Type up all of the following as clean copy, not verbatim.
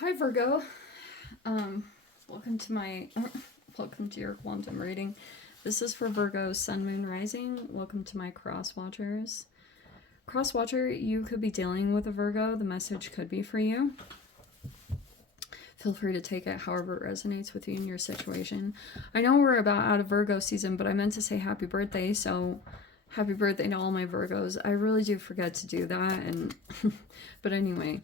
Hi Virgo. Welcome to my welcome to your quantum reading. This is for Virgo Sun Moon Rising. Welcome to my cross watchers. Cross watcher, you could be dealing with a Virgo. The message could be for you. Feel free to take it however it resonates with you in your situation. I know we're about out of Virgo season, but I meant to say happy birthday, so happy birthday to all my Virgos. I really do forget to do that, and but anyway,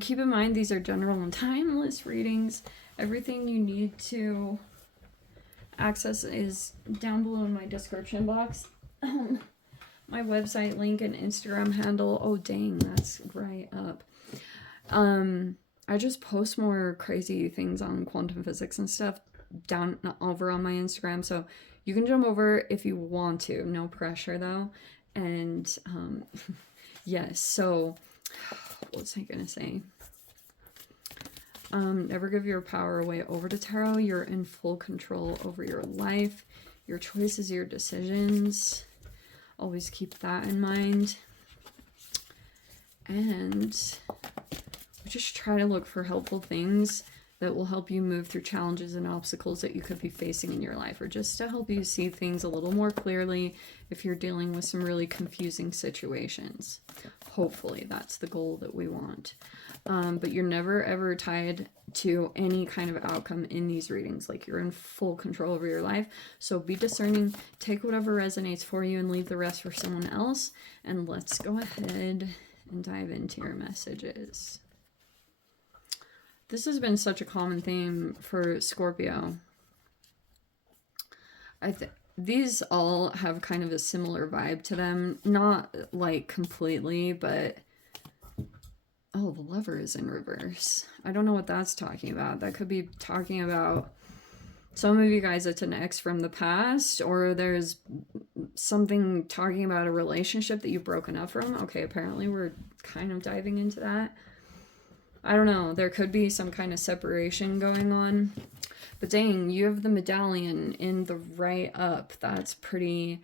keep in mind these are general and timeless readings. Everything you need to access is down below in my description box. My website link and Instagram handle. Oh dang, that's right up. I just post more crazy things on quantum physics and stuff down over on my Instagram, so you can jump over if you want to. No pressure though. And yes, so what was I gonna say? Never give your power away over to tarot. You're in full control over your life, your choices, your decisions. Always keep that in mind. And we just try to look for helpful things that will help you move through challenges and obstacles that you could be facing in your life, or just to help you see things a little more clearly if you're dealing with some really confusing situations. Hopefully that's the goal that we want. But you're never ever tied to any kind of outcome in these readings. Like, you're in full control over your life. So be discerning, take whatever resonates for you and leave the rest for someone else. And let's go ahead and dive into your messages. This has been such a common theme for Scorpio. These all have kind of a similar vibe to them. Not like completely, but... Oh, the Lover is in reverse. I don't know what that's talking about. That could be talking about some of you guys, it's an ex from the past, or there's something talking about a relationship that you've broken up from. Okay, apparently we're kind of diving into that. I don't know. There could be some kind of separation going on. But dang, you have the medallion in the right up. That's pretty...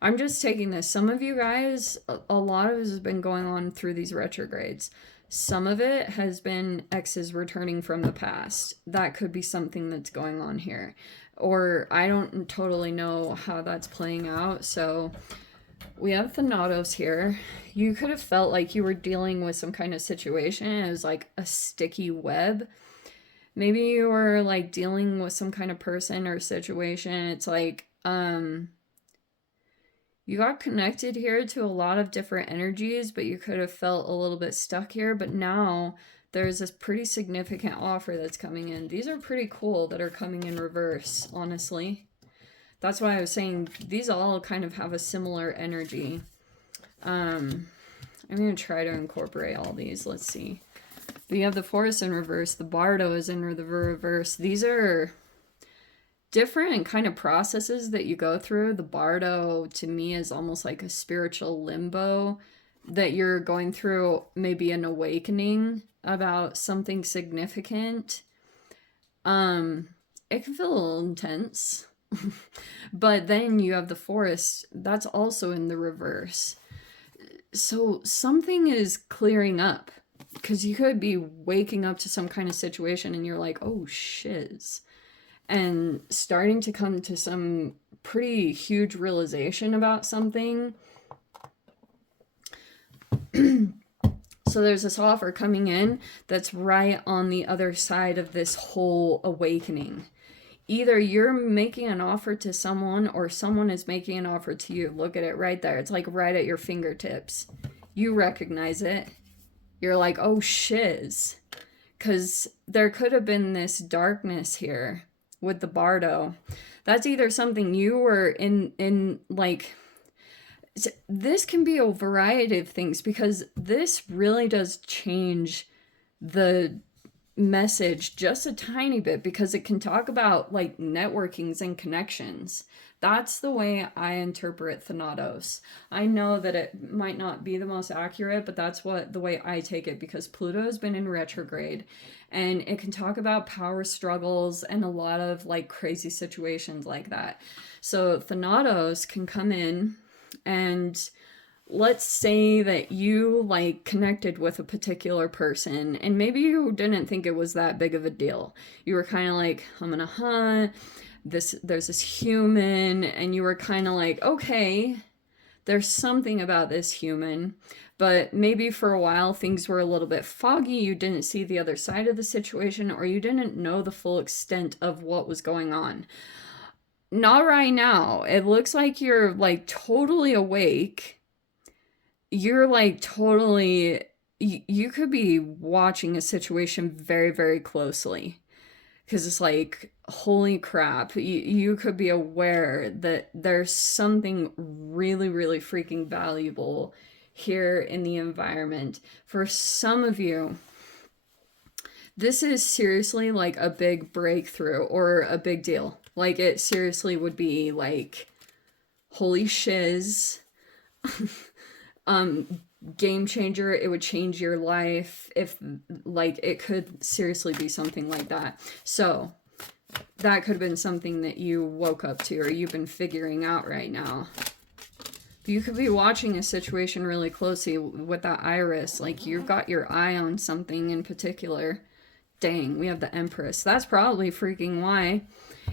I'm just taking this. Some of you guys, a lot of this has been going on through these retrogrades. Some of it has been exes returning from the past. That could be something that's going on here. Or I don't totally know how that's playing out. So we have Thanatos here. You could have felt like you were dealing with some kind of situation. It was like a sticky web. Maybe you were like dealing with some kind of person or situation. It's like, you got connected here to a lot of different energies, but you could have felt a little bit stuck here. But now there's this pretty significant offer that's coming in. These are pretty cool that are coming in reverse, honestly. That's why I was saying these all kind of have a similar energy. I'm going to try to incorporate all these. Let's see. But you have the Forest in reverse. The Bardo is in the reverse. These are different kind of processes that you go through. The Bardo, to me, is almost like a spiritual limbo that you're going through, maybe an awakening about something significant. It can feel a little intense. But then you have the Forest, that's also in the reverse. So something is clearing up, because you could be waking up to some kind of situation and you're like, oh shiz. And starting to come to some pretty huge realization about something. So there's this offer coming in that's right on the other side of this whole awakening. Either you're making an offer to someone or someone is making an offer to you. Look at it right there. It's like right at your fingertips. You recognize it. You're like, oh shiz. Because there could have been this darkness here with the Bardo. That's either something you were in like... This can be a variety of things, because this really does change the message just a tiny bit, because it can talk about like networkings and connections. That's the way I interpret Thanatos. I know that it might not be the most accurate, but that's the way I take it, because Pluto has been in retrograde and it can talk about power struggles and a lot of like crazy situations like that. So Thanatos can come in and let's say that you like connected with a particular person and maybe you didn't think it was that big of a deal. You were kind of like, I'm gonna hunt there's this human, and you were kind of like, okay, there's something about this human, but maybe for a while things were a little bit foggy. You didn't see the other side of the situation, or you didn't know the full extent of what was going on. Not right now. It looks like you're like totally awake. You're like totally, you could be watching a situation very, very closely. Because it's like, holy crap, you could be aware that there's something really, really freaking valuable here in the environment. For some of you, this is seriously like a big breakthrough or a big deal. Like, it seriously would be like, holy shiz. Game changer. It would change your life. If like, it could seriously be something like that. So that could have been something that you woke up to, or you've been figuring out right now. You could be watching a situation really closely with that iris. Like, you've got your eye on something in particular. Dang, we have the Empress. That's probably freaking why.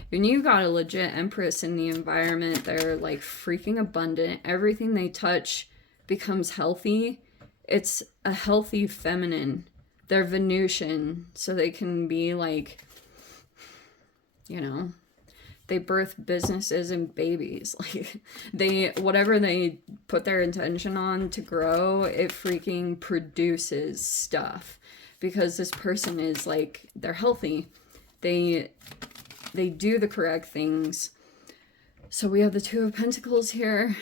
When you got a legit Empress in the environment, they're like freaking abundant. Everything they touch becomes healthy. It's a healthy feminine. They're Venusian, so they can be like, you know, they birth businesses and babies. Like, they, whatever they put their intention on to grow, it freaking produces stuff. Because this person is like, they're healthy. They do the correct things. So we have the Two of Pentacles here.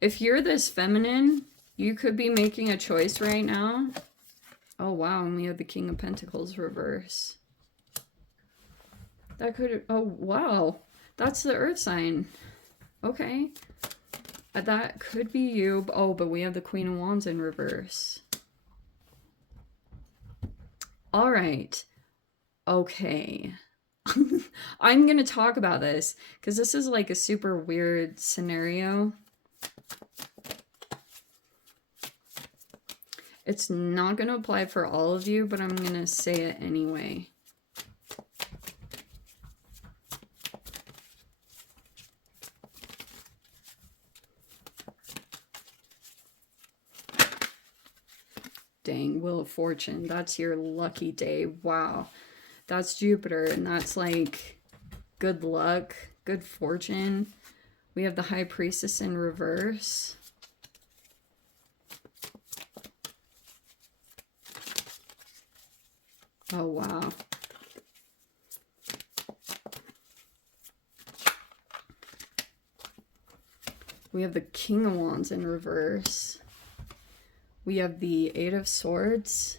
If you're this feminine, you could be making a choice right now. Oh, wow. And we have the King of Pentacles reverse. That could... Oh, wow. That's the Earth sign. Okay. That could be you. Oh, but we have the Queen of Wands in reverse. All right. Okay. I'm going to talk about this because this is like a super weird scenario. It's not going to apply for all of you, but I'm going to say it anyway. Dang, Wheel of Fortune. That's your lucky day. Wow. That's Jupiter, and that's like good luck, good fortune. We have the High Priestess in reverse. Oh, wow. We have the King of Wands in reverse. We have the Eight of Swords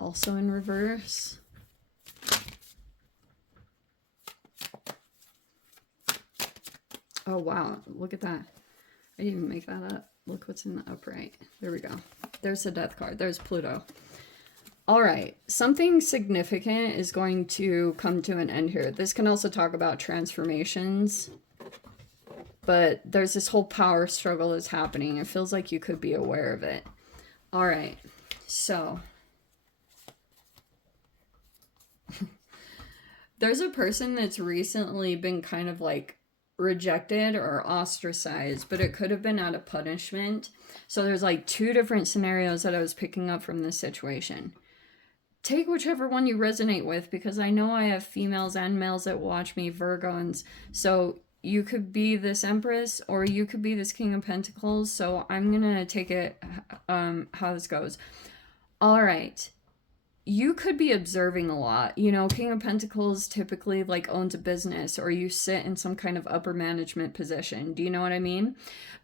also in reverse. Oh, wow. Look at that. I didn't even make that up. Look what's in the upright. There we go. There's the Death card. There's Pluto. All right, something significant is going to come to an end here. This can also talk about transformations, but there's this whole power struggle that's happening. It feels like you could be aware of it. All right, so there's a person that's recently been kind of like rejected or ostracized, but it could have been out of punishment. So there's like two different scenarios that I was picking up from this situation. Take whichever one you resonate with, because I know I have females and males that watch me, Virgons. So you could be this Empress, or you could be this King of Pentacles. So I'm going to take it how this goes. All right. You could be observing a lot. You know, King of Pentacles typically like owns a business, or you sit in some kind of upper management position. Do you know what I mean?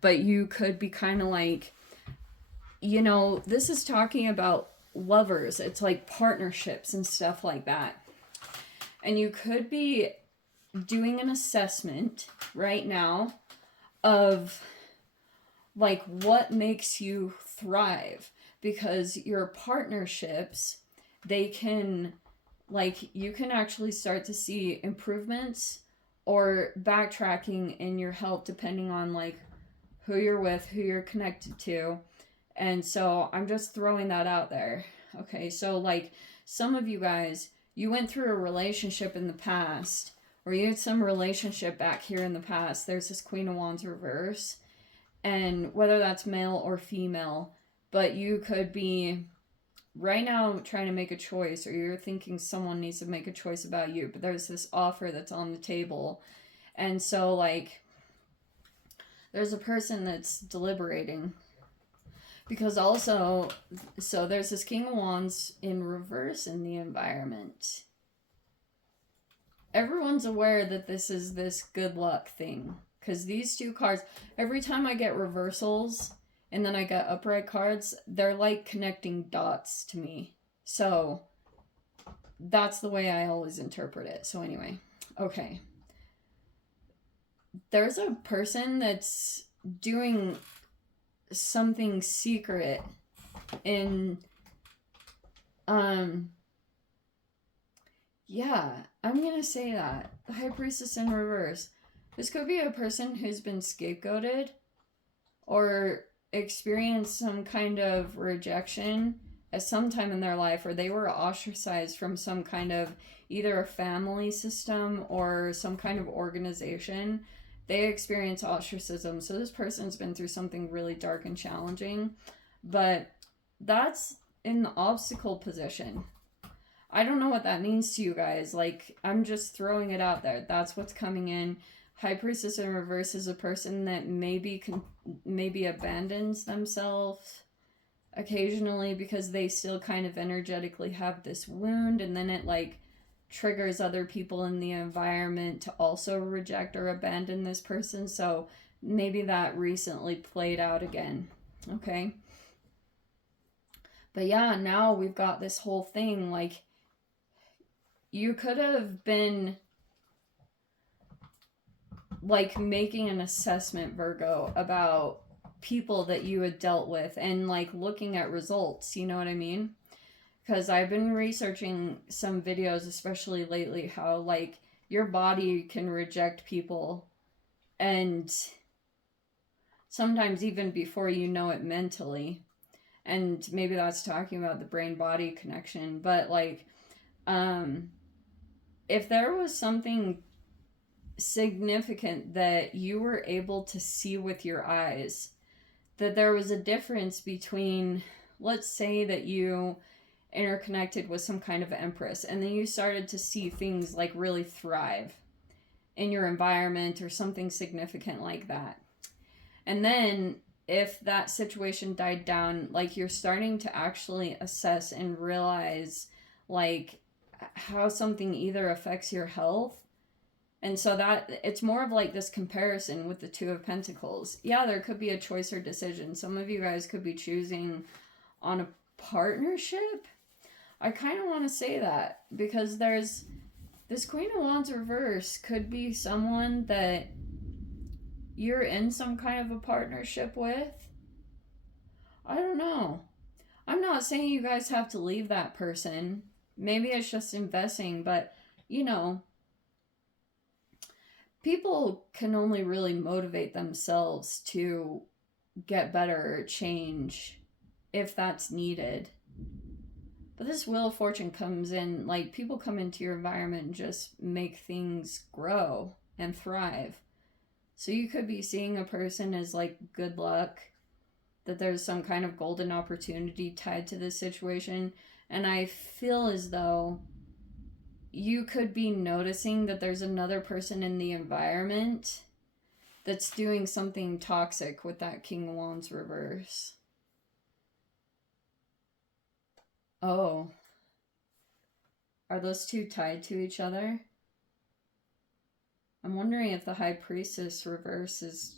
But you could be kind of like, you know, this is talking about lovers. It's like partnerships and stuff like that. And you could be doing an assessment right now of like what makes you thrive, because your partnerships, they can like, you can actually start to see improvements or backtracking in your health depending on like who you're with, who you're connected to. And so I'm just throwing that out there. Okay, so like some of you guys, you went through a relationship in the past, or you had some relationship back here in the past. There's this Queen of Wands reverse. And whether that's male or female, but you could be right now trying to make a choice, or you're thinking someone needs to make a choice about you, but there's this offer that's on the table. And so like there's a person that's deliberating, because also, so there's this King of Wands in reverse in the environment. Everyone's aware that this is this good luck thing, because these two cards, every time I get reversals and then I get upright cards, they're like connecting dots to me. So that's the way I always interpret it. So anyway, okay. There's a person that's doing something secret in, yeah, I'm gonna say that. The High Priestess in reverse. This could be a person who's been scapegoated or experienced some kind of rejection at some time in their life, or they were ostracized from some kind of either a family system or some kind of organization. They experience ostracism. So this person's been through something really dark and challenging, but that's in the obstacle position. I don't know what that means to you guys. Like, I'm just throwing it out there. That's what's coming in. High Priestess in reverse is a person that maybe abandons themselves occasionally because they still kind of energetically have this wound, and then it like triggers other people in the environment to also reject or abandon this person. So maybe that recently played out again. Okay. But yeah, now we've got this whole thing. Like, you could have been like making an assessment, Virgo, about people that you had dealt with and like looking at results, you know what I mean? Because I've been researching some videos, especially lately, how like your body can reject people, and sometimes even before you know it mentally. And maybe that's talking about the brain-body connection, but like if there was something significant that you were able to see with your eyes, that there was a difference between, let's say that you interconnected with some kind of empress, and then you started to see things like really thrive in your environment or something significant like that. And then if that situation died down, like you're starting to actually assess and realize like how something either affects your health. And so that it's more of like this comparison with the Two of Pentacles. Yeah, there could be a choice or decision. Some of you guys could be choosing on a partnership. I kind of want to say that because there's this Queen of Wands reverse could be someone that you're in some kind of a partnership with. I don't know. I'm not saying you guys have to leave that person. Maybe it's just investing, but you know, people can only really motivate themselves to get better or change if that's needed. But this Wheel of Fortune comes in, like people come into your environment and just make things grow and thrive. So you could be seeing a person as like good luck, that there's some kind of golden opportunity tied to this situation. And I feel as though you could be noticing that there's another person in the environment that's doing something toxic with that King of Wands reverse. Oh. Are those two tied to each other? I'm wondering if the High Priestess reverse is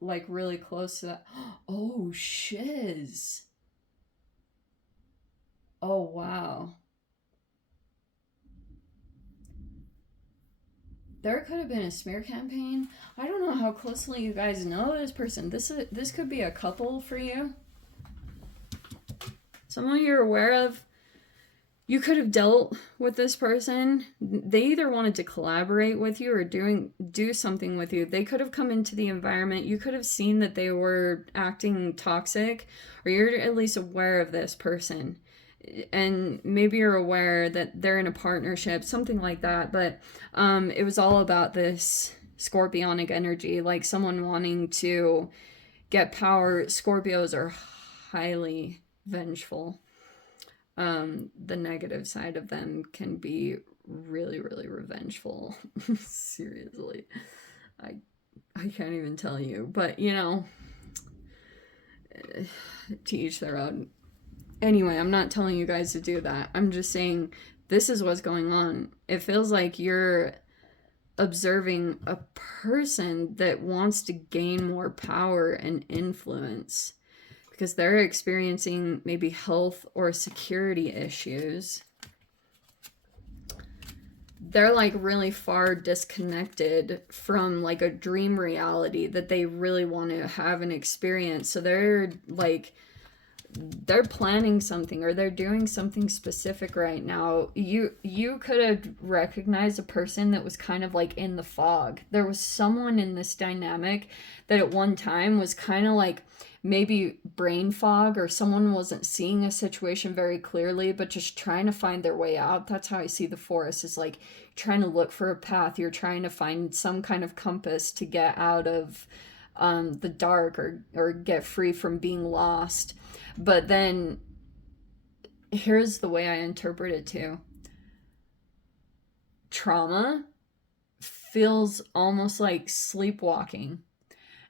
like really close to that. Oh, shiz. Oh, wow. There could have been a smear campaign. I don't know how closely you guys know this person. This could be a couple for you. Someone you're aware of. you could have dealt with this person. They either wanted to collaborate with you or do something with you. They could have come into the environment. You could have seen that they were acting toxic, or you're at least aware of this person. And maybe you're aware that they're in a partnership, something like that. But it was all about this scorpionic energy, like someone wanting to get power. Scorpios are highly vengeful. The negative side of them can be really, really revengeful. Seriously. I can't even tell you. But, you know, to each their own. Anyway, I'm not telling you guys to do that. I'm just saying this is what's going on. It feels like you're observing a person that wants to gain more power and influence because they're experiencing maybe health or security issues. They're like really far disconnected from like a dream reality that they really want to have and experience. So they're planning something or they're doing something specific right now. You could have recognized a person that was kind of like in the fog. There was someone in this dynamic that at one time was kind of like maybe brain fog, or someone wasn't seeing a situation very clearly but just trying to find their way out. That's how I see the forest, is like trying to look for a path. You're trying to find some kind of compass to get out of the dark, or get free from being lost. But then here's the way I interpret it too. Trauma feels almost like sleepwalking.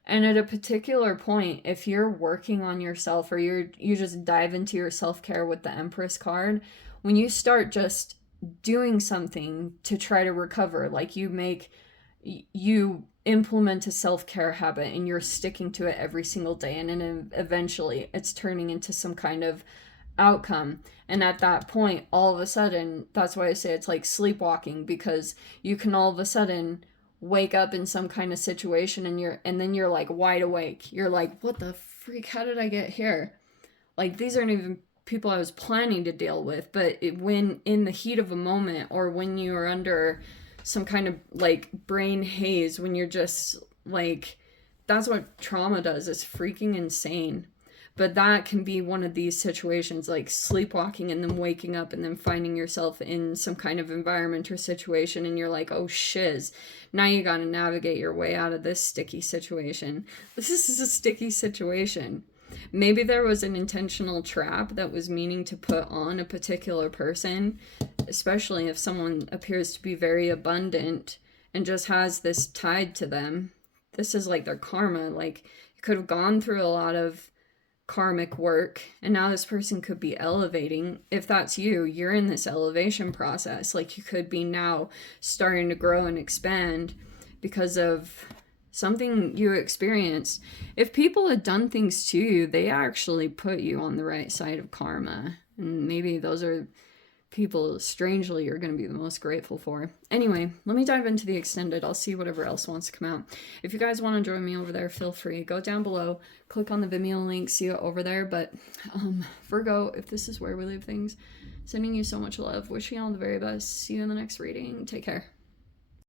And at a particular point, if you're working on yourself, or you just dive into your self-care with the Empress card, when you start just doing something to try to recover, like you implement a self-care habit and you're sticking to it every single day, and then eventually it's turning into some kind of outcome. And at that point, all of a sudden, that's why I say it's like sleepwalking, because you can all of a sudden wake up in some kind of situation and then you're like wide awake. You're like, what the freak, how did I get here? Like, these aren't even people I was planning to deal with. But when in the heat of a moment, or when you're under some kind of like brain haze, when you're just like, that's what trauma does. It's freaking insane. But that can be one of these situations, like sleepwalking and then waking up and then finding yourself in some kind of environment or situation, and you're like, oh shiz, now you gotta navigate your way out of this sticky situation. This is a sticky situation. Maybe there was an intentional trap that was meaning to put on a particular person, especially if someone appears to be very abundant and just has this tied to them. This is like their karma. Like, you could have gone through a lot of karmic work, and now this person could be elevating. If that's you, you're in this elevation process. Like, you could be now starting to grow and expand because of something you experienced. If people had done things to you, they actually put you on the right side of karma, and maybe those are people, strangely, you're going to be the most grateful for. Anyway, let me dive into the extended. I'll see whatever else wants to come out. If you guys want to join me over there, feel free. Go down below, click on the Vimeo link, see it over there. But Virgo, if this is where we leave things, sending you so much love, wishing you all the very best. See you in the next reading. Take care.